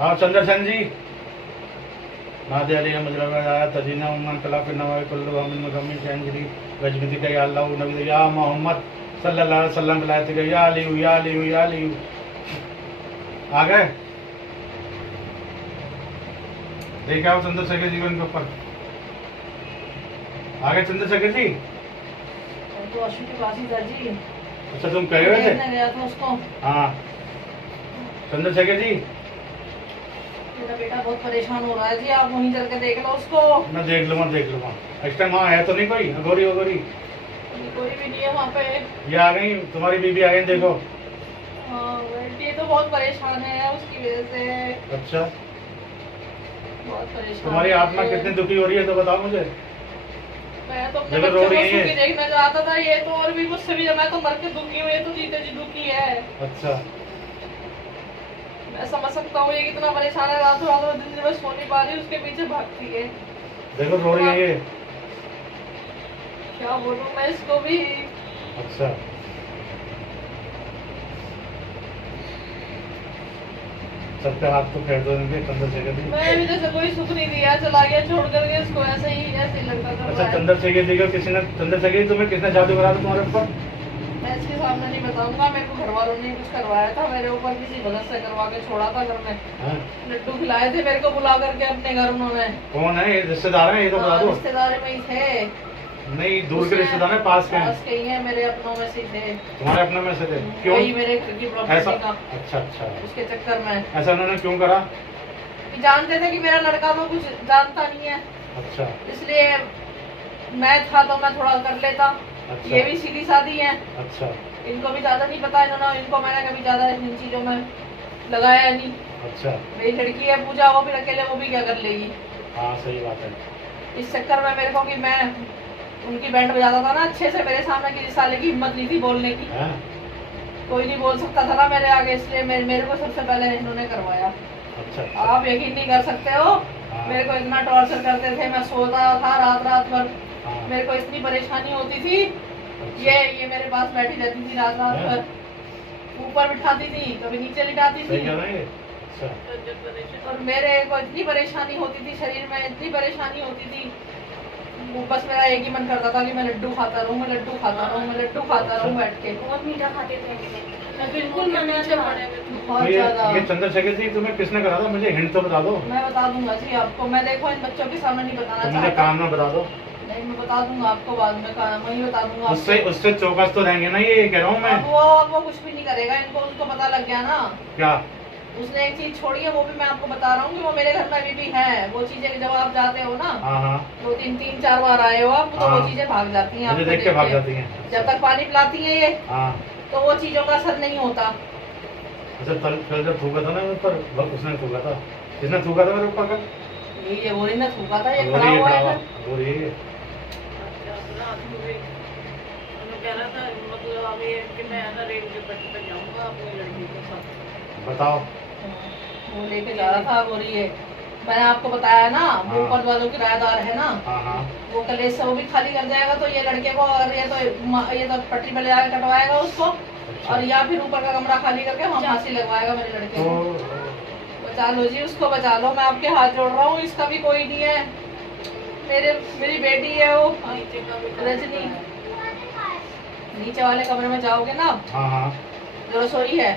हाँ चंद्रसेन जी नादे अली मजरब आया तजीना उम्मन कला फिर नवाए कुल्लु अमन मगमी शंजरी गजमती का या अल्लाह नबी या मोहम्मद सल्लल्लाहु अलैहि वसल्लम बुलाते गए या अली या अली या अली। आ गए देख आओ चंद्रशेखर जी को इनके ऊपर। आ गए चंद्रशेखर जी। तो अशु के पास ही था जी। अच्छा तुम कहे हुए थे? गया था उसको। हाँ चंद्रशेखर जी मेरा बेटा बहुत परेशान हो रहा है जी, आप वहीं चल के देख लो उसको। मैं देख लूँगा। इस टाइम वहाँ है तो नहीं कोई अगोरी वगोरी? कोई भी नहीं है वहाँ पे। ये आ गई तुम्हारी बीबी आ गई देखो। हाँ ये तो बहुत परेशान है उसकी वजह से। अच्छा बहुत परेशान। तुम्हारी आत्मा कितनी दुखी हो रही है तो बताओ मुझे। मैं तो अपने बच्चों को सुखी देखना चाहता था, ये तो और भी मुझसे भी, मैं तो मर के दुखी हूँ, ये तो जीते जी दुखी है। अच्छा मैं समझ सकता हूँ ये कितना परेशान है, रात रात दिन में सो नहीं पा रही, उसके पीछे भागती है। देखो रो रही है ये। क्या बोलूं मैं इसको भी। अच्छा सबके हाथ तो फेर दो इनके चंद्रशेखर जी। मैं भी जैसे कोई सुख नहीं दिया, चला गया छोड़ करके इसको, ऐसे ही लगता था। अच्छा चंद्रशेखर जी को किसी ने, चंद्रशेखर जी तुम्हें किसने जादू करा था तुम्हारे ऊपर? मैं इसके सामने नहीं बताऊंगा, मेरे को घर वालों ने कुछ करवाया था मेरे ऊपर, किसी भगत से करवा के छोड़ा था घर में। लड्डू खिलाए थे मेरे को बुला करके अपने घर उन्होंने। कौन है ये? रिश्तेदार है ये तो बता दो। रिश्तेदार में ही थे। नहीं दूर के रिश्तेदार है पास के? पास के ही है, मेरे अपनों में से थे। तुम्हारे अपने में से थे? क्यों? मेरे ऐसा? अच्छा उसके चक्कर में ऐसा उन्होंने क्यों करा? जानते थे कि मेरा लड़का तो कुछ जानता नहीं है। अच्छा इसलिए मैं था तो मैं थोड़ा कर लेता। अच्छा। ये भी सीधी सादी है। अच्छा इनको भी ज्यादा नहीं पता, इनको मैंने कभी ज्यादा इन चीजों में लगाया नहीं। अच्छा मेरी लड़की है पूजा, वो भी अकेले वो भी क्या कर लेगी। हाँ सही बात है। इस चक्कर में मेरे को कि मैं उनकी बैंड बजाता था ना अच्छे से, मेरे सामने किसी साले की हिम्मत नहीं थी बोलने की। कोई नहीं बोल सकता था ना मेरे आगे, इसलिए मेरे को सबसे पहले इन्होंने करवाया। अच्छा आप यकीन नहीं कर सकते हो। मेरे को इतना टॉर्चर करते थे, मैं सोता था रात भर। मेरे को इतनी परेशानी होती थी। ये मेरे पास बैठी रहती थी रात भर, ऊपर बिठाती थी कभी नीचे लिटाती थी। और मेरे को इतनी परेशानी होती थी, शरीर में इतनी परेशानी होती थी, बस मेरा एक ही मन करता था कि मैं लड्डू खाता रहूं, मैं लड्डू खाता रहूं बैठ के। बहुत मीठा खाते थे। बिल्कुल बहुत ये ज्यादा। चंद्रशेखर जी तुम्हें किसने करा था? मुझे हिंट तो बता दो। मैं बता दूंगा जी आपको, मैं देखो इन बच्चों के सामने नहीं बताना तो मुझे चाहता। काम में बता दो। नहीं मैं बता दूंगा आपको बाद में, वही बता दूंगा। उससे चौकस तो रहेंगे ना, ये कह रहा हूँ मैं। वो कुछ भी नहीं करेगा, इनको उसको पता लग गया ना। क्या? उसने एक चीज छोड़ी है, वो भी मैं आपको बता रहा हूँ कि वो मेरे घर में अभी भी है। वो चीजें जब आप जाते हो ना, दो तीन चार बार आए हो आप, तो वो चीजें भाग जाती हैं आपको देख के भाग जाती हैं। जब तक पानी पिलाती है ये, तो वो चीजों का असर नहीं होता। अच्छा कल जब थूका था ना ऊपर, उसने थूका था? किसने थूका था मेरे ऊपर कल? ये गोरी ने थूका था, ये खड़ा हुआ है। गोरी कह रहा था मतलब अभी कि मैं ना रेल के पट्टी पर जाऊंगा अपनी लड़की के साथ। बताओ। वो लेके जा रहा था गोरी ये, मैंने आपको बताया ना। वो ऊपर वालों किराएदार है ना, वो कलेश से वो भी खाली कर जाएगा, तो ये लड़के को अगर ये तो पटरी पर ले जाकर कटवाएगा उसको। और या फिर ऊपर का कमरा खाली करके वहाँ फांसी लगवाएगा मेरे लड़के को। बचा लो जी उसको, बचा लो, मैं आपके हाथ जोड़ रहा हूँ। इसका भी कोई नहीं है, मेरी बेटी है वो रजनी। नीचे वाले कमरे में जाओगे ना, जो रसोई है,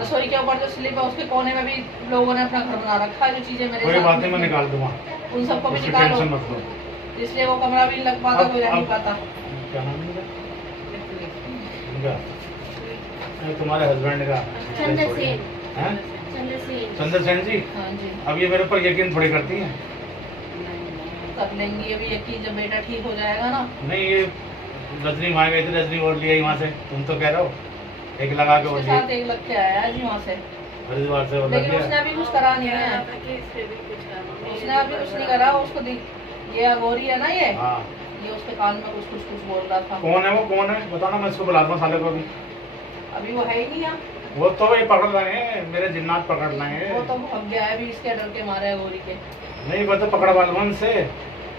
रसोई के ऊपर जो स्लिप है उसके कोने में भी लोगों ने अपना घर बना रखा है। जो चीजें मेरे कोई बात नहीं, मैं निकाल दूंगा, उन सबको भी निकालो। इसलिए वो कमरा भी लग पाता, कोई रह नहीं पाता। क्या नाम है तुम्हारे हस्बैंड का? चंद्रसेन जी। हाँ जी। अब ये मेरे ऊपर यकीन थोड़ी करती हैं? कर लेंगी अभी यकीन, जब बेटा ठीक हो जाएगा ना। नहीं ये रजनी वहाँ गई थी, रजनी ओढ़ लिया वहाँ से, तुम तो कह रहे हो एक लगा के ओढ़ लिया। एक लग के आया जी वहाँ से, हरिद्वार से। लेकिन उसने अभी कुछ करा नहीं है, उसने अभी कुछ नहीं करा। उसको ये अगोरी है ना ये उसके कान में कुछ बोल रहा था। कौन है वो? कौन है बताना, मैं इसको बुलाता हूँ साले को। अभी वो है ही नहीं यहाँ। वो तो ये पकड़ लाए हैं, मेरे जिन्नात पकड़ लाए हैं। वो तो भाग गया है अभी, इसके डर के मारे गोरी के। नहीं वो तो पकड़ वालवन से,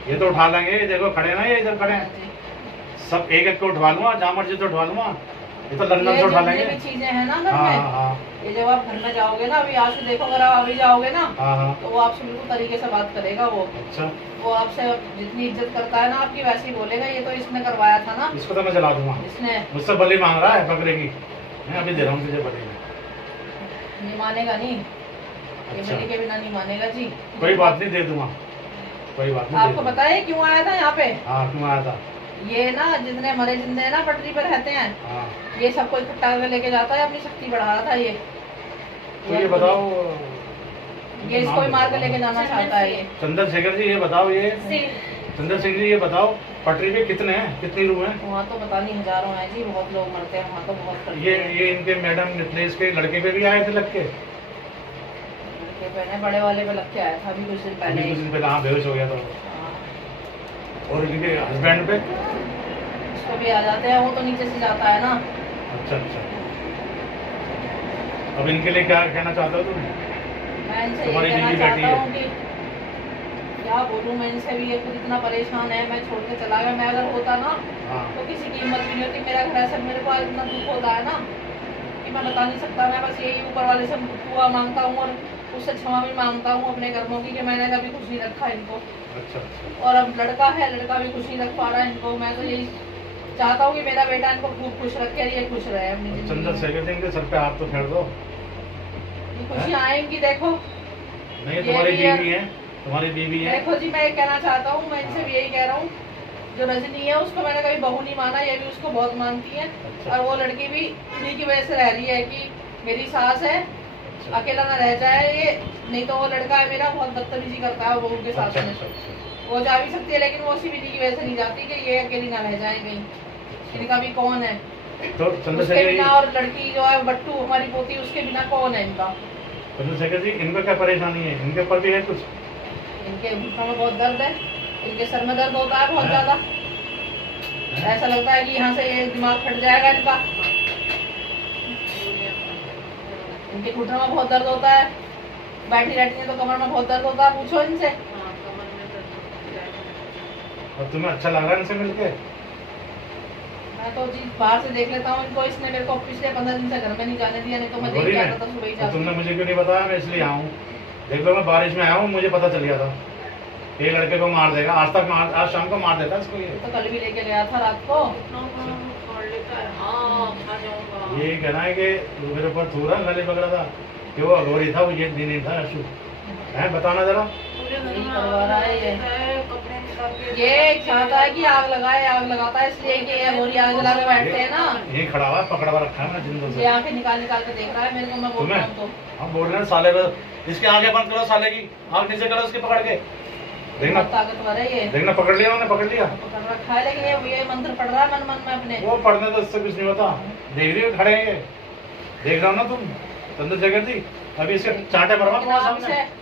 ये तो उठा लेंगे। देखो खड़े ना, ये इधर खड़े हैं सब, एक एक को उठवा लूंगा, जहाँ मर्जी तो उठवा लूंगा। ये तो लंदन से उठा लेंगे। चीजें हैं ना घर में। ये जब आप घर में जाओगे ना, अभी आज से देखो, अगर आप अभी जाओगे ना हाँ हाँ। तो वो आपसे बिल्कुल तरीके से बात करेगा। वो अच्छा, वो आपसे जितनी इज्जत करता है ना आपकी, वैसे ही बोलेगा। ये तो इसने करवाया था ना, इसको तो मैं चला दूंगा। इसने मुझसे बलि मांग रहा है बकरे की, मैं अभी दे रहा हूँ तुझे बलि। नहीं मानेगा, नहीं ये अच्छा। बलि के बिना नहीं मानेगा जी। कोई बात नहीं, दे दूंगा, कोई बात नहीं। आपको पता है क्यों आया था यहाँ पे? हाँ, क्यों आया था? ये ना जितने मरे जिंदे ना पटरी पर रहते हैं, हाँ, ये सबको इकट्ठा करके लेके जाता है, अपनी शक्ति बढ़ा रहा था ये। तो ये बताओ, ये इसको ही मार के लेके जाना चाहता है ये। चंद्रशेखर जी, ये बताओ, ये चंद्रशेखर जी ये बताओ, पटरी पे कितने हैं, कितनी रूह हैं? वहाँ तो पता नहीं हजारों हैं जी, बहुत लोग मरते हैं वहाँ तो, बहुत करते हैं। ये इनके मैडम मिथिलेश के लड़के पे भी आए थे लग के? लड़के पे नहीं, बड़े वाले पे लग के आया था अभी कुछ दिन पहले। कुछ दिन पहले, हाँ, बेहोश हो गया था। हाँ, और इनके हस्बैंड पे? उसको भी आ जाते हैं, वो तो नीचे से जाता है ना। अच्छा अच्छा। अब इनके लिए क्या कहना चाहते हो तुम? मैं इनसे ये तुम्हारी कहना बीवी चाहता बैठी हूँ कि क्या बोलूँ मैं इनसे भी, ये खुद इतना परेशान है, मैं छोड़ के चला गया। मैं अगर होता ना हाँ, तो किसी की हिम्मत भी नहीं होती। मेरा घर ऐसा, मेरे को इतना दुख होता है ना कि मैं बता नहीं सकता। मैं बस यही ऊपर वाले से दुआ मांगता हूँ और उससे क्षमा भी मांगता हूँ अपने कर्मों की, कि मैंने कभी खुश नहीं रखा इनको। अच्छा अच्छा। और अब लड़का है, लड़का भी खुश नहीं रख पा रहा है इनको। मैं तो यही चाहता हूँ कि मेरा बेटा इनको खूब खुश रखे, ये खुश रहे अपनी जिंदगी में। चंद्रशेखर जी के सर पे हाथ तो फेर दो। ये खुशियाँ आएंगी, देखो। नहीं, ये तुम्हारी भी है। बीवी है, तुम्हारी बीवी है। देखो जी, मैं ये कहना चाहता हूँ, मैं इनसे भी यही कह रहा हूँ, जो रजनी है उसको मैंने कभी बहू नहीं माना, ये भी उसको बहुत मानती है। अच्छा। और वो लड़की भी इन्हीं की वजह से रह रही है कि मेरी सास है, अच्छा अकेला ना रह जाए ये। नहीं तो वो लड़का है मेरा, बहुत बदतमीजी करता है वो बहू के साथ अच्छा में। अच्छा अच्छा। वो जा भी सकती है, लेकिन वो उसी विधि की वजह से नहीं जाती कि ये अकेली ना रह जाए कहीं। इनका भी कौन है तो उसके चंद्रशेखर बिना? जी, और लड़की जो है बट्टू हमारी पोती, उसके बिना कौन है इनका? चंद्रशेखर जी, इनको क्या परेशानी है? इनके ऊपर भी है कुछ? इनके घुटनों में बहुत दर्द है, इनके सर में दर्द होता है बहुत ज्यादा। ऐसा लगता है कि यहाँ से ये दिमाग फट जाएगा इनका। इनके घुटनों में बहुत दर्द होता है, बैठी रहती है तो कमर में बहुत दर्द होता है, पूछो इनसे। और तुम्हें अच्छा लग रहा है इनसे मिलके? मैं तो जी बाहर से देख लेता हूँ इनको। इसने मेरे को पिछले 15 दिन से घर में नहीं जाने दिया, नहीं तो मैं देख गोरी के ने? आता था सुबह ही तो जाती। तुमने मुझे क्यों नहीं बताया? मैं इसलिए आऊँ। देख लो, मैं बारिश में आया हूँ, मुझे पता चल गया था ये लड़के को मार देगा। आज शाम को मार देता इसको ये। तो कल भी लेके गया था रात को। ये कहना है कि वो मेरे ऊपर थोड़ा गले पकड़ा था कि वो अघोरी था, वो ये दिन नहीं था अशु है। बताना जरा। यही करवा रहा है ये चाहता है कि आग लगाए, आग लगाता है इसलिए कि ये गोरी आग जला के बैठते हैं ना। ये खड़ा हुआ पकड़ा हुआ रखा है ना जिंदों ये से। आंखें निकाल निकाल के देख रहा है मेरे को। मैं बोल रहा हूँ तो हम बोल रहे हैं साले को, इसकी आंखें बंद करो, साले की आंख नीचे करो उसकी पकड़ के। देखना, बहुत ताकतवर है ये। देखना, पकड़ लिया उन्होंने, पकड़ लिया। पकड़ रखा है, लेकिन ये मंत्र पढ़ रहा है मन मन में अपने। वो पढ़ने तो इससे कुछ नहीं होता। देख रही हो खड़े हैं ये, देख रहा हो ना तुम चंद्रशेखर जी? अभी इसके चांटे मरवा तुम्हारे सामने।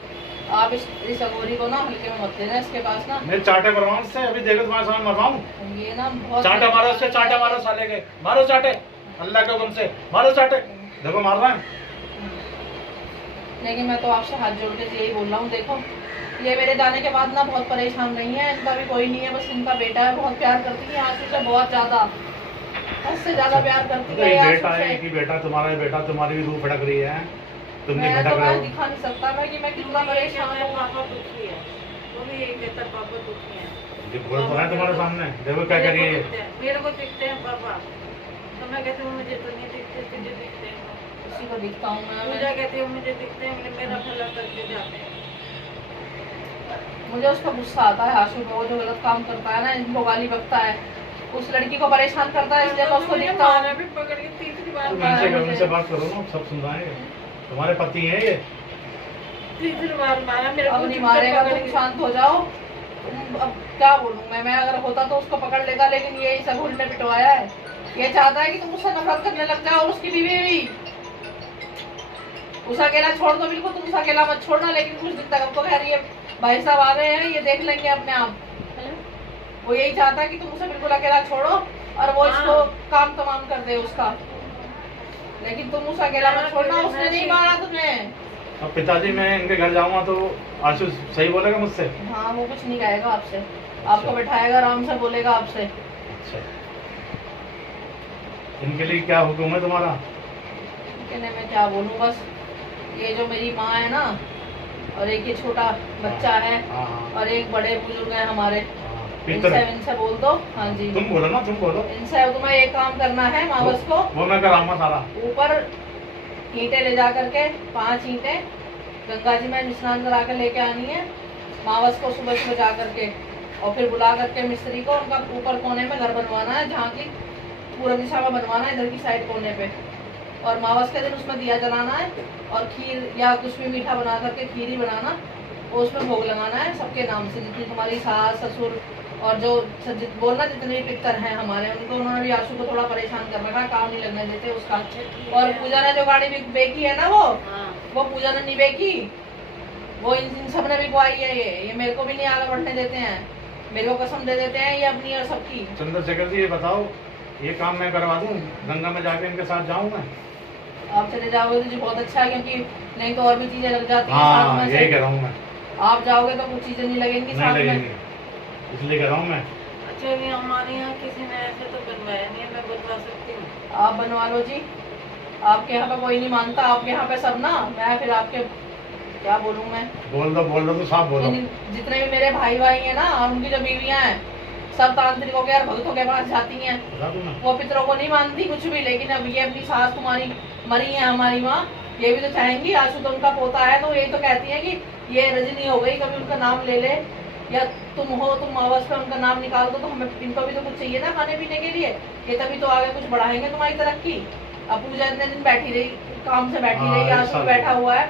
आप इस अघोरी को ना हल्के में मत लेना, इसके पास ना मैं चांटे मरवाऊं इससे, अभी देखो तुम्हारे सामने मरवाऊं। ये ना बहुत चांटे मारो इससे, चांटे मारो साले के, मारो चांटे, अल्लाह के हुक्म से मारो चांटे। देखो मार रहा है। लेकिन मैं तो आपसे हाथ जोड़ के यही बोल रहा हूँ, देखो ये मेरे जाने के बाद ना बहुत परेशान नहीं है। इनका भी कोई नहीं है, बस इनका बेटा है, बहुत प्यार करती है आंसू से, बहुत ज्यादा, उससे ज्यादा प्यार करती तो है ये आंसू बेटा है से। कि बेटा तुम्हारा है, बेटा तुम्हारी भी रूह फटक रही है, तुम नहीं मैं फटक तो रहे मैं हो। दिखा नहीं सकता मैं कि मैं कितना परेशान हूँ। पापा दुखी है, वो भी यही कहता है पापा दुखी है। ये बोल तो रहा है तुम्हारे सामने, देखो क्या कर रही है ये। मेरे को दिखते हैं पापा, तो मैं कहती हूँ मुझे तो नहीं दिखते, तुझे दिखते हैं। उसी को दिखता हूँ पूजा मैं। कहती हूँ मुझे दिखते हैं, मेरा भला करके जाते हैं। मुझे उसका गुस्सा आता है आशु को, वो जो गलत काम करता है ना, इनको गाली बकता है, उस लड़की को परेशान करता है, इसलिए मैं उसको मुझे दिखता हूँ। मारा भी पकड़ के तीसरी बार तुम मारा, इनसे बात करो ना, सब सुन रहे हैं। तुम्हारे पति हैं ये? तीसरी बार मारा मेरे अब को। नहीं मारेगा, तुम शांत हो जाओ। अब क्या बोलूं मैं अगर होता तो उसको पकड़ लेता, लेकिन ये सब ने पिटवाया है। ये चाहता है कि तुम उससे नफरत करने लग जाओ, और उसकी बीवी भी। उसे अकेला छोड़ दो बिल्कुल, तुम उसे अकेला मत छोड़ना, लेकिन कुछ दिन तक। अब तो कह रही है भाई साहब आ गए हैं, ये देख लेंगे अपने आप। वो यही चाहता है कि तुम उसे बिल्कुल अकेला छोड़ो और वो इसको काम तमाम कर दे उसका, लेकिन तुम उसे अकेला मत छोड़ना। उसने नहीं मारा तुम्हें। अब पिताजी मैं इनके घर जाऊंगा तो आशु सही बोलेगा मुझसे? हाँ, वो कुछ नहीं कहेगा आपसे, आपको बैठाएगा आराम से, बोलेगा आपसे। अच्छा, इनके लिए क्या हुक्म है तुम्हारा? कहने में क्या बोलूं, बस ये जो मेरी माँ है ना, और एक ये छोटा बच्चा है, हाँ, हाँ, और एक बड़े बुजुर्ग हैं हमारे, हाँ, पितर। इनसे बोल दो। हाँ जी, तुम बोलो ना, तुम बोलो। इनसे तुम्हें एक काम करना है मावस को, वो मैं कराऊंगा सारा। ऊपर ईंटें ले जा करके 5 ईंटें गंगा जी में स्नान करा के लेके आनी है मावस को, सुबह सुबह जा करके, और फिर बुला करके मिस्त्री को उनका ऊपर कोने में घर बनवाना है, जहाँ की पूर्व दिशा में बनवाना है, इधर की साइड कोने पे। और मावस के दिन उसमें दिया जलाना है, और खीर या कुछ भी मीठा बना करके खीर ही बनाना, और उसमें भोग लगाना है सबके नाम से, जितनी तुम्हारी सास ससुर और जो बोलना जितने भी पितर हैं हमारे, उनको उन्होंने भी आशु को थोड़ा परेशान कर रखा, काम नहीं लगने देते उसका। और पूजा ने जो गाड़ी बेची है ना, वो पूजा ने नहीं बेची, वो इन सब ने बिकवाई है। ये मेरे को भी नहीं आगे बढ़ने देते हैं, मेरे को कसम दे देते हैं ये अपनी और सबकी। चंद्रशेखर जी, ये बताओ, ये काम मैं करवा दूं? गंगा में जाके इनके साथ जाऊं मैं? आप चले जाओगे तो जी बहुत अच्छा है, क्योंकि नहीं तो और भी चीजें लग जाती हैं साथ हाँ, में से। यही कह रहा हूँ मैं। आप जाओगे तो कुछ चीजें नहीं लगेंगी नहीं साथ में। लगेंगे, इसलिए कह रहा हूँ मैं। अच्छा, अभी हमारे यहाँ किसी ने ऐसे तो बनवाया नहीं है, मैं बनवा सकती हूँ? आप बनवा लो जी, आपके यहाँ पे कोई नहीं मानता, आपके यहाँ पे सब ना, मैं फिर आपके क्या बोलूँ मैं। बोल दो तो साफ बोलो। जितने भी मेरे भाई हैं ना, और उनकी जो बीवियां हैं, सब तांत्रिकों के और भक्तों के पास जाती हैं, बता दूं ना? वो पितरों को नहीं मानती कुछ भी। लेकिन अब ये अपनी सास तुम्हारी मरी है, हमारी माँ, ये भी तो चाहेंगी, आशु तो उनका पोता है, तो यही तो कहती है कि ये रजनी हो गई, कभी उनका नाम ले ले, या तुम हो, तुम मावस पे उनका नाम निकाल दो, तो हमें इनको भी तो कुछ चाहिए ना खाने पीने के लिए, ये तभी तो आगे कुछ बढ़ाएंगे तुम्हारी तरक्की। अब पूजा इतने दिन बैठी रही, काम से बैठी रही, आशु बैठा हुआ है,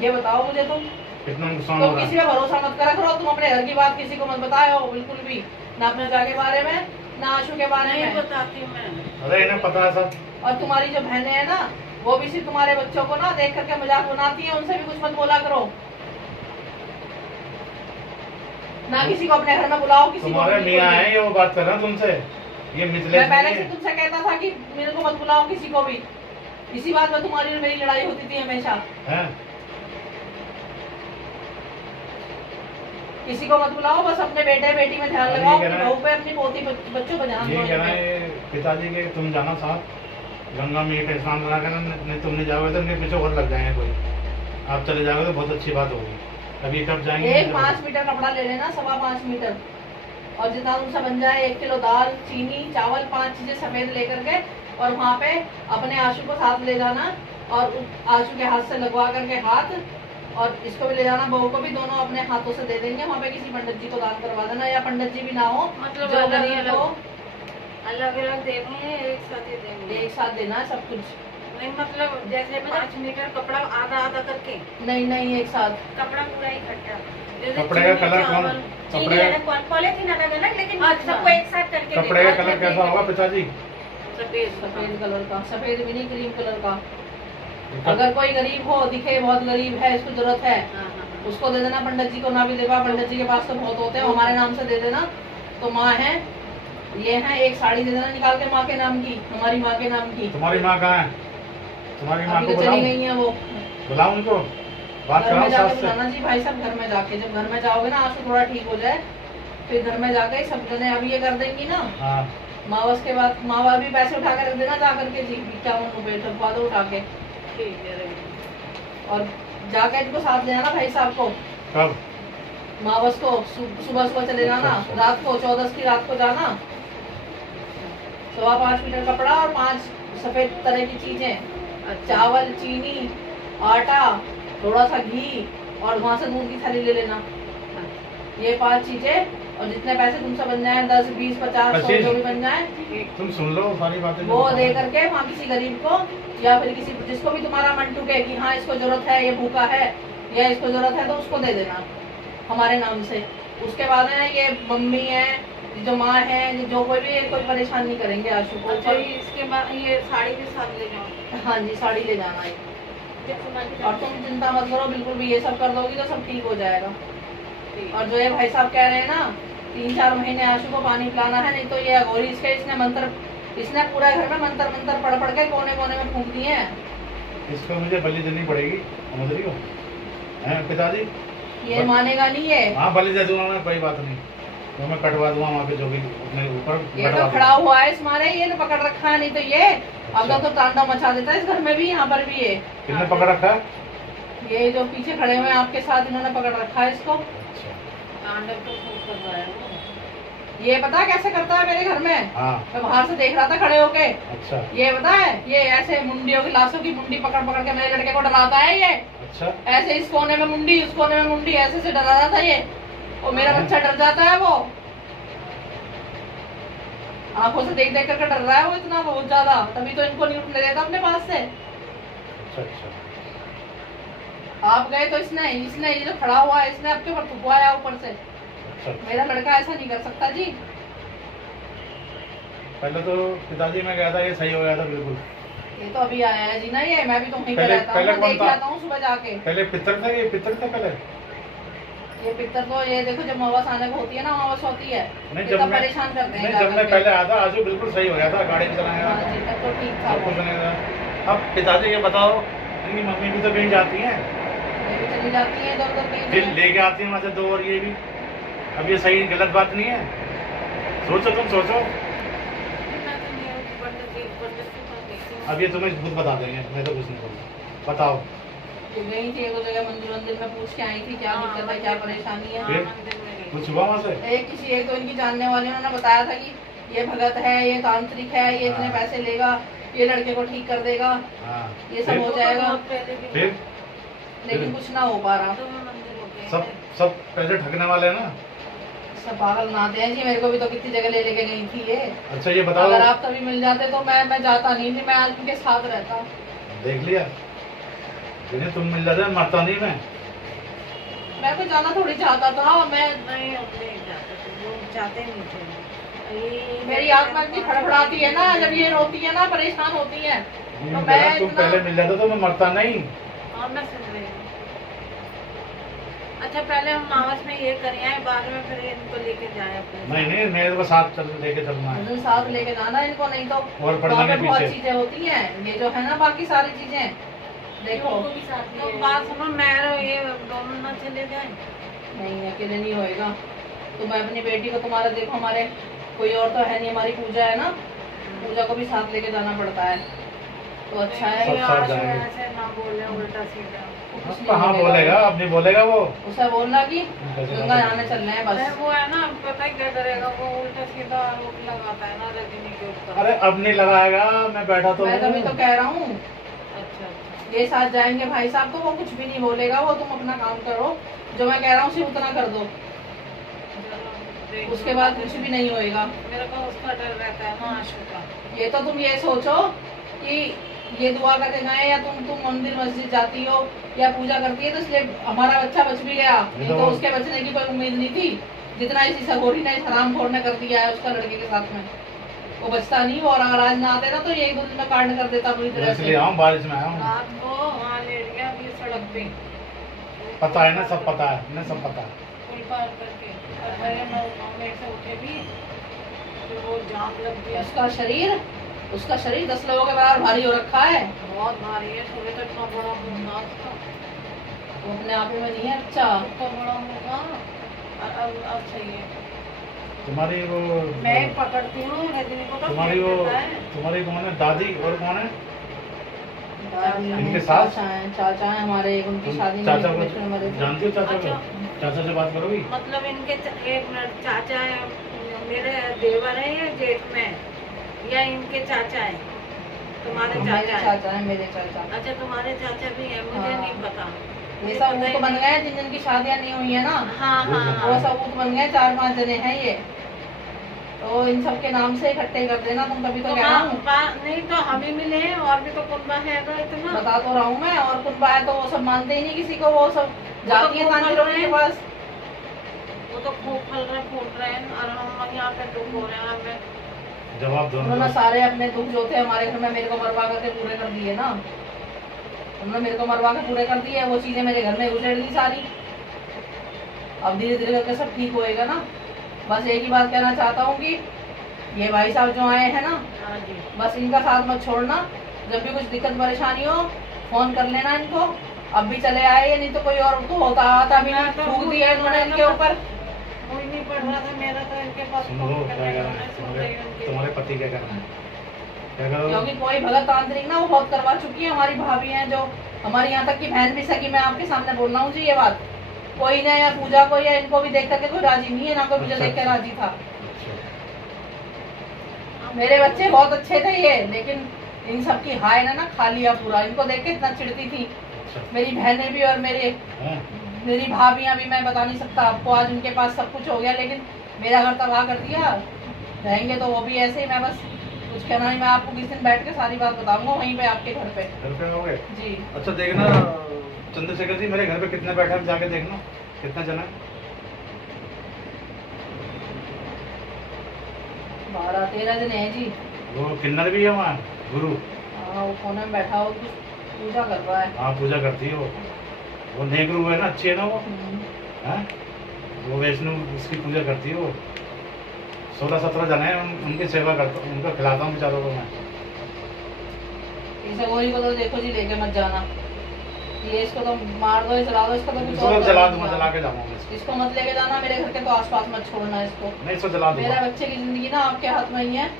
ये बताओ मुझे तुम कितना नुकसान हो तुम रहा किसी है? पे भरोसा मत करा करो, तुम अपने घर की बात किसी को मत बताओ बिल्कुल भी, ना अपने जा के बारे में, ना आशु के बारे नहीं में। बताती हूँ मैं। अरे इन्हें पता है सब। और तुम्हारी जो बहनें हैं ना, वो भी सिर्फ तुम्हारे बच्चों को ना देख करके मजाक बनाती हैं, उनसे भी कुछ मत बोला करो, ना किसी को अपने घर में बुलाओ, किसी को तुम्हारे भी मियाँ कोई हैं, ये वो बात कर रहे हैं तुमसे, ये मिथिलेश मैं पहले नहीं से है। तुमसे कहता था कि मेरे को मत बुलाओ किसी को भी, इसी बात में तुम्हारी और मेरी लड़ाई होती थी हमेशा। हैं? किसी को मत बुलाओ, बस अपने बेटे बेटी में ध्यान अरे लगाओ, ये अपनी कहना है- बहू पे, अपनी पोती बच्चों पे ध्यान ये दो। कह रहे हैं पिताजी के, तुम जाना साथ गंगा में ईंटें स्नान करा कर, नहीं तुम नहीं जाओगे तो नहीं पीछे और लग जाएंगे कोई। आप चले जाओगे तो बहुत अच्छी बात होगी। अभी कब जाएंगे? एक 5 मीटर कपड़ा ले लेना, 5.25 मीटर, और जितना तुमसे बन जाए, 1 किलो दाल, चीनी, चावल, 5 चीजें सफेद लेकर के, और वहाँ पे अपने आशु को साथ ले जाना, और आशु के हाथ से लगवा करके हाथ, और इसको भी ले जाना, बहू को भी, दोनों अपने हाथों से दे देंगे, वहाँ पे किसी पंडित जी को दान करवा देना, या पंडित जी भी ना हो, मतलब जो अलग गरीब हो, अलग अलग देनी है, एक साथ ही देनी है? एक साथ देना है सब कुछ। नहीं मतलब जैसे 5 मीटर कपड़ा आधा आधा करके? नहीं, एक साथ। कपड़ा पूरा इकट्ठा? कपड़े का कलर कौन? पॉलिथीन अलग अलग, लेकिन सबको एक साथ करके कपड़े का कलर कैसा होगा पिताजी? सफेद कलर का, सफेद भी नहीं, क्रीम कलर का। अगर कोई गरीब हो, दिखे बहुत गरीब है, इसको जरूरत है, उसको दे देना, पंडित जी को ना भी देगा, पंडित जी के पास तो बहुत होते हैं, हमारे नाम से दे देना। तो माँ है, ये है, एक साड़ी दे देना निकाल के माँ के नाम की, हमारी माँ के नाम की। तुम्हारी माँ कहाँ है? तुम्हारी माँ अभी को तो चली बुलाऊं? गई है वो, बुलाऊं उनको? बात घर में कराओ जाके सास से। बुलाना जी भाई साहब, घर में जाके, जब घर में जाओगे ना, आंसू थोड़ा ठीक हो जाए, फिर घर में जाके सब जने अभी ये कर देंगी ना, हाँ, मावस के बाद माँ बाप भी पैसे उठा के रख देना, जा करके जी 51 रुपए ठकवा दो उठा के, ठीक है। और जाके इनको साथ ले आना भाई साहब को, कब? मावस को सुबह चले जाना, अच्छा। रात को 14 की रात को जाना, 5.25 मीटर कपड़ा और 5 सफेद तरह की चीजें, चावल, चीनी, आटा, थोड़ा सा घी, और वहाँ से दूध की थैली ले लेना, ये 5 चीजें, और जितने पैसे तुमसे बन जाए, 10, 20, 50, 100 जो भी बन जाए, तुम सुन लो सारी बातें। वो दे करके वहाँ किसी गरीब को, या फिर किसी जिसको भी तुम्हारा मन टूटे कि हाँ इसको जरूरत है, ये भूखा है, या इसको जरूरत है, तो उसको दे देना हमारे नाम से। उसके बाद है ये मम्मी है, जो माँ है, जो कोई भी, कोई परेशान नहीं करेंगे आशु को। अच्छा, इसके बाद ये साड़ी भी साथ ले जाओ? हाँ जी, साड़ी ले जाना है, और तुम चिंता मत करो बिल्कुल भी, ये सब कर दोगी तो सब ठीक हो जाएगा। और जो ये भाई साहब कह रहे हैं ना, 3-4 महीने आशु को पानी पिलाना है, नहीं तो ये अघोरी इसने पूरा घर में मंत्र पढ़ के कोने कोने में फूंक दिए हैं। इसको मुझे बलि देनी पड़ेगी, समझ रही हो? हैं पिताजी? ये मानेगा नहीं है, हाँ, बलि दे दूंगा मैं, कोई बात नहीं, तो मैं कटवा दूंगा वहाँ पे जो भी अपने ऊपर ये कटवा तो खड़ा हुआ है इस मारे, ये तो पकड़ रखा है, नहीं तो ये अब तो तांडव मचा देता है इस घर में भी, यहाँ पर भी है। किसने पकड़ रखा है? ये जो पीछे खड़े हुए हैं आपके साथ, इन्होंने पकड़ रखा है इसको। अच्छा। तांडव तो खूब कर रहा है वो। ये पता है कैसे करता है मेरे घर में? हाँ। मैं बाहर से देख रहा था खड़े होके। अच्छा। ये पता है, ये ऐसे मुंडियों की, लाशों की मुंडी पकड़ पकड़ के मेरे लड़के को डराता है ये। अच्छा। ऐसे इस कोने में मुंडी, उस कोने में मुंडी, ऐसे से डरा रहा था ये। और मेरा बच्चा डर जाता है, वो आंखों से देख देख करके डर रहा है वो इतना, बहुत ज्यादा। तभी तो इनको नहीं उठने देता अपने पास से। अच्छा अच्छा। आप गए तो इसने इसने ये जो खड़ा हुआ है, इसने आपके ऊपर थुकवाया ऊपर से। अच्छा। मेरा लड़का ऐसा नहीं कर सकता जी। पहले तो पिताजी में गया था, ये सही हो गया था बिल्कुल। ये तो अभी आया है जी ना, ये मैं भी तो वहीं पे पहले- रहता पहले हूँ, कौन देख था? आता हूँ सुबह जाके। पहले पितर था, ये पितर था पहले। ये पितर तो ये देखो, जब अमावस आने को होती है ना, अमावस होती है, नहीं ये जब तो मैं परेशान करते हैं नहीं जा जब मैं करके। पहले आया था आजू बिल्कुल सही हो गया था, गाड़ी भी चलाया हाँ जी, तब तो ठीक था सब वो। कुछ नहीं था। अब पिताजी ये बताओ, इनकी मम्मी भी तो कहीं जाती हैं, ये भी चली जाती है इधर उधर कहीं फिर पे। लेके आती हैं वहाँ से 2, और ये भी। अब ये सही गलत बात नहीं है, सोचो तुम सोचो। मैं तो नहीं जबरदस्ती कर देती हूँ। अब ये तुम्हें खुद बता देंगे, मैं तो कुछ नहीं बोलूँगा। बताओ। ये गई थी एक दो जगह, मंदिर मंदिर में पूछ के आई थी क्या दिक्कत है, क्या परेशानी है। फिर? मंदिर में गई। कुछ हुआ वहाँ से? एक तो इनकी जानने वाली, उन्होंने बताया था कि ये भगत है, ये तांत्रिक है, ये इतने हाँ। पैसे लेगा, ये लड़के को ठीक कर देगा, हाँ। ये सब फिर? हो वो तो जाएगा। बहुत पहले भी फिर लेकिन कुछ ना हो पा रहा। तो मैं मंदिर हो गया सब सब पैसे ठगने वाले हैं ना। सब पागल नाते हैं जी, मेरे को भी तो कितनी जगह ले लेके गई थी ये। अच्छा ये बताओ, अगर आप तभी मिल जाते तो मैं जाता नहीं थी, मैं आज उनके साथ रहता। देख लिया, जिन्हें तुम मिल जाते मरता नहीं मैं। मैं भी जाना थोड़ी चाहता था, मैं नहीं अपने जाते थे, वो चाहते नहीं थे। ये मेरी आत्मा इतनी फड़फड़ाती है ना जब ये रोती है ना, परेशान होती है। तो मैं तुम इतना- पहले मिल जाते तो मैं मरता नहीं। और मैं सुन रही हूँ। अच्छा पहले हम मावस में ये करें आए, बाद में फिर इनको लेके जाए अपने नहीं नहीं, मेरे को साथ चल लेके चलना है। मुझे साथ लेके जाना इनको, नहीं तो और पड़ वहाँ जाएंगे पे बहुत पीछे। चीजें होती हैं, ये जो है ना बाकी सारी चीजें देखो। तो बात सुनो, मैं ये दोनों ना चले जाए। नहीं अकेले नहीं होएगा, तो मैं अपनी बेटी को, तुम्हारा देखो, हमारे कोई और तो है नहीं, हमारी पूजा है ना, पूजा को भी साथ लेके जाना पड़ता है, तो अच्छा है। सब साथ जाएंगे। ऐसे ना बोले उल्टा सीधा। कुछ नहीं कहाँ बोलेगा। बोलेगा, अब नहीं बोलेगा वो। उसे बोलना कि गंगा नहाने चल रहे हैं अरे बस। वो है ना, पता ही क्या करेगा वो, उल्टा सीधा आरोप लगाता है ना रजनी के ऊपर। अरे अब नहीं लगाएगा, मैं बैठा तो मैं तभी तो हूँ। कह रहा हूँ, अच्छा अच्छा। ये साथ जाएंगे भाई साहब, तो वो कुछ भी नहीं बोलेगा, वो तुम अपना काम करो, जो मैं कह रहा हूँ सिर्फ उतना कर दो, चलो, देख उसके लो। बाद कुछ भी नहीं होएगा। मेरे को उसका डर रहता है ना, आशु का। ये तो तुम ये सोचो कि ये दुआ करके गए, या तुम मंदिर मस्जिद जाती हो या पूजा करती है, तो इसलिए हमारा बच्चा बच भी गया, नहीं तो उसके बचने की कोई उम्मीद नहीं थी। जितना इसी सगोरी ने, इस हरामखोर ने कर दिया है उसका लड़के के साथ में, वो बचता नहीं। और अगर आज ना आते ना तो ये एक दो दिन में कांड कर देता पूरी तरह इसलिए से। आऊँ, बारिश में आया हूँ। रात को वहाँ लेट गया अभी सड़क पे, पता है ना, सब पता है ना, सब पता है। पुल पार करके। और मेरे मेरे से उठे भी, फिर वो जाम लग गया। उसका शरीर 10 लोगों के बराबर भारी हो रखा है, बहुत भारी है, सुबह तो इतना बड़ा होगा उसका, वो अपने आप ही में नहीं है अच्छा। इतना बड़ा होगा। और अब सही है, तुम्हारी वो मैं पकड़ती हूँ रजनी को, तो तुम्हारी वो फेंक देता है। तुम्हारी कौन है दादी, और कौन है? दादी हैं, इनके साथ? चाचा है हमारे, उनकी शादी में चाचा एक को बच्चे मरे थे। जानती हो? चाचा को? अच्छा। चाचा से बात करोगी? मतलब इनके एक मिनट, चाचा है मेरे देवर है या जेठ में, या इनके चाचा है? तुम्हारे मेरे चाचा है? चाचा है, मेरे चाचा। अच्छा तुम्हारे चाचा भी है, मुझे हाँ। नहीं पता। ये सब ऊँट बन गए हैं, जिन जिनकी शादियाँ नहीं हुई है ना, हाँ हाँ वो हाँ। सब ऊँट बन गए, 4-5 जने हैं ये। तो इन सब के नाम से इकट्ठे कर देना तुम, तभी तो तो कह रहा हूँ। नहीं तो हम ही मिले हैं, और भी तो कुनबा है अगर इतना। बता तो रहा हूँ मैं, और कुनबा है तो वो सब मानते ही नहीं किसी को, वो सब जाती है खूब तांत्रिकों फल रहे के हैं। पास। वो तो खूब फल रहे फूट रहे हैं, और हम यहाँ पे दुख हो रहे हैं हमें। जवाब दो उन्होंने ना। सारे अपने दुख जो थे हमारे घर में मेरे को मरवा करके पूरे कर दिए ना, उन्होंने मेरे को मरवा के पूरे कर दिए, वो चीजें मेरे घर में उजड़ दी सारी। अब धीरे धीरे करके सब ठीक होएगा ना। बस एक ही बात कहना चाहता हूँ कि ये भाई साहब जो आए हैं ना, हाँ जी। बस इनका साथ मत छोड़ना, जब भी कुछ दिक्कत परेशानी हो फोन कर लेना इनको। अब भी चले आए, नहीं तो कोई और तो होता आता भी नहीं, थूक दिया इन्होंने इनके ऊपर। कोई नहीं पढ़ रहा था मेरा, तो इनके पास सुनो फोन क्या करने कर का रहे मैं हैं, सुन रही हूँ उनकी। तुम्हारे पति क्या कर रहे हैं? क्या करोगे? क्योंकि कोई भगत तांत्रिक ना वो बहुत करवा चुकी है, हमारी भाभी हैं जो हमारी यहाँ तक की बहन भी सकी, मैं आपके सामने बोल रहा हूँ जी ये बात। कोई ने या पूजा को या इनको भी देख करके कोई राजी नहीं है, ना कोई मुझे अच्छा, देख के अच्छा। राजी था। अच्छा, मेरे बच्चे बहुत अच्छे थे ये, लेकिन इन सब की हाय ना खा लिया पूरा। इनको देख के इतना चिढ़ती थी अच्छा। मेरी बहनें भी और हैं? मेरी भाभियां भी। मैं बता नहीं सकता आपको, आज उनके पास सब कुछ हो गया लेकिन मेरा घर तबाह कर दिया। रहेंगे तो वो भी ऐसे ही। मैं बस कुछ कहना नहीं, मैं आपको किस दिन बैठ के सारी बात बताऊंगा वहीं पे आपके घर पे। घर पे हो गए? जी अच्छा देखना चंद्रशेखर जी, मेरे घर पे कितने बैठे हैं जाके देखना कितना जना है। 12-13 जने हैं जी। वो किन्नर भी है वहाँ, गुरु। हाँ वो कोने में बैठा हो कुछ पूजा कर रहा है। हाँ पूजा करती है वो नेगरू है ना, अच्छी है ना वो। हैं? वो वैष्णु उसकी पूजा करती है वो। 16-17 जने हैं, उनकी सेवा करता हूँ, उनका खिलाता हूँ बेचारों को मैं। इसे गोली को तो देखो जी लेके मत जाना, ये इसको तो मार दो, जला दो, इसको तो कुछ इसको और जला करना दूंगा, नहीं। जला के जाऊंगा इसको। इसको मत लेके जाना, मेरे घर के तो आसपास मत छोड़ना इसको। नहीं इसको जला मेरा दूंगा। बच्चे की जिंदगी ना आपके हाथ में ही है।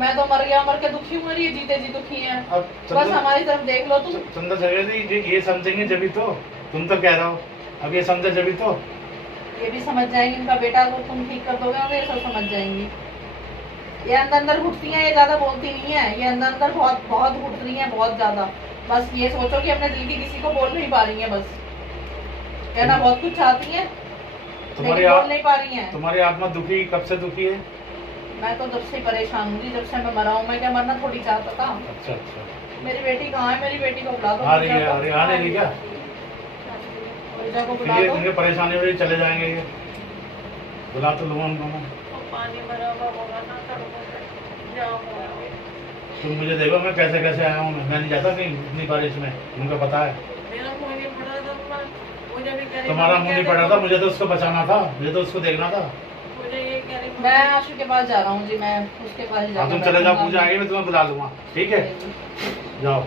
मैं तो मर गया, मर के दुखी हूँ, मेरी जीते जी दुखी है। अब बस हमारी तरफ देख लो तुम। चंद्रशेखर जी ये समझेंगे जभी तो, तुम तो कह रहे हो अब ये समझे जभी तो। ये भी समझ जाएंगी, इनका बेटा को तुम ठीक कर दोगे तो ये सब समझ जाएंगी। ये अंदर अंदर घुटती हैं, ये ज्यादा बोलती नहीं है, ये अंदर अंदर बहुत बहुत घुट रही हैं, बहुत ज्यादा। बस ये सोचो कि अपने दिल की किसी को बोल नहीं पा रही हैं, बस कहना बहुत कुछ चाहती हैं तुम्हारी लेकिन बोल नहीं पा रही हैं। तुम्हारी आत्मा दुखी कब से दुखी है? मैं तो जब से परेशान हूँ जी, जब से मैं मरा हूँ। मैं क्या मरना थोड़ी चाहता था। अच्छा अच्छा। मेरी बेटी कहाँ है? मेरी बेटी को बुला दो। आ रही है, आ रही है, आने रही क्या? पूजा को फिर बुला ये दो। उनके परेशानी में चले जाएंगे ये। बुला तो लूंगा उनको मैं। पानी भरा हुआ होगा ना सड़कों पे, जाम होगा। तुम मुझे देखो मैं कैसे कैसे आया हूँ, मैं नहीं जाता कहीं इतनी बारिश में, उनको पता है। मेरा मुंह नहीं पड़ा था, मुझे भी कह रही तुम्हारा मुंह नहीं पड़ा था, मुझे तो उसको बचाना था, मुझे तो उसको देखना था। मुझे ये कह रही मैं आशु के पास जा रहा हूँ जी, मैं उसके पास ही हाँ जाकर तुम चले जाओ, बैठूंगा। पूजा आएगी मैं तुम्हें बुला लूंगा, ठीक है? जाओ।